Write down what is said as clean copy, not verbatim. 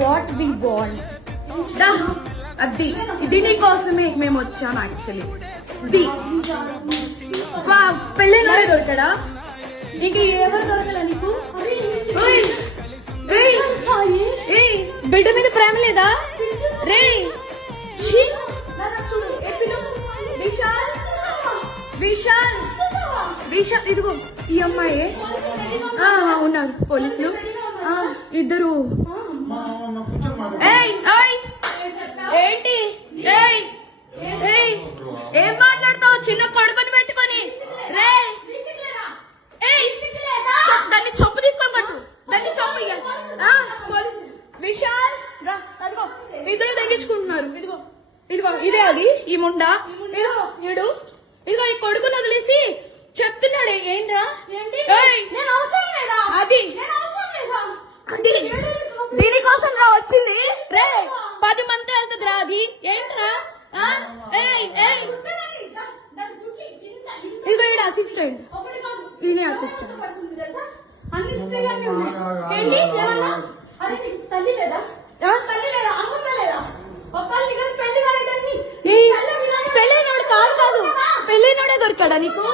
What we want. అది దీని కోసమే మేము వచ్చాము యాక్చువల్లీ. పెళ్ళైనోడే దొరకడా? ఇంక ఎవరు దొరకలా నీకు? బిడ్డ మీద ప్రేమ లేదా రే? విశాల్ విశాల్ ఇదిగో ఈ అమ్మాయి ఉన్నారు పోలీసులు ఇద్దరు. ఏంటి ఏం మాట్లాడతావు చిన్న కొడుకుని పెట్టుకొని? రే దాన్ని చొప్పు తీసుకోమట్టు, దాన్ని చొప్పు. విశాల్ అదిగో ఇద్దరు తగ్గించుకుంటున్నారు. ఇదిగో ఇదిగో ఇదే అది ఈ ముండా. ఇదిగో ఇడు ఇదిగో ఈ కొడుకుని వదిలేసి చెప్తున్నాడు. ఏంట్రా అది దీనికోసం రా వచ్చింది. రే 10 మంది వెళ్తుంది రా. అది ఏంట్రా? ఇదిగో ఈడ అసిస్టెంట్, ఈయన అసిస్టెంట్. పెళ్ళైనోడు కాదు, పెళ్ళైనోడే దొరికాడా నీకు?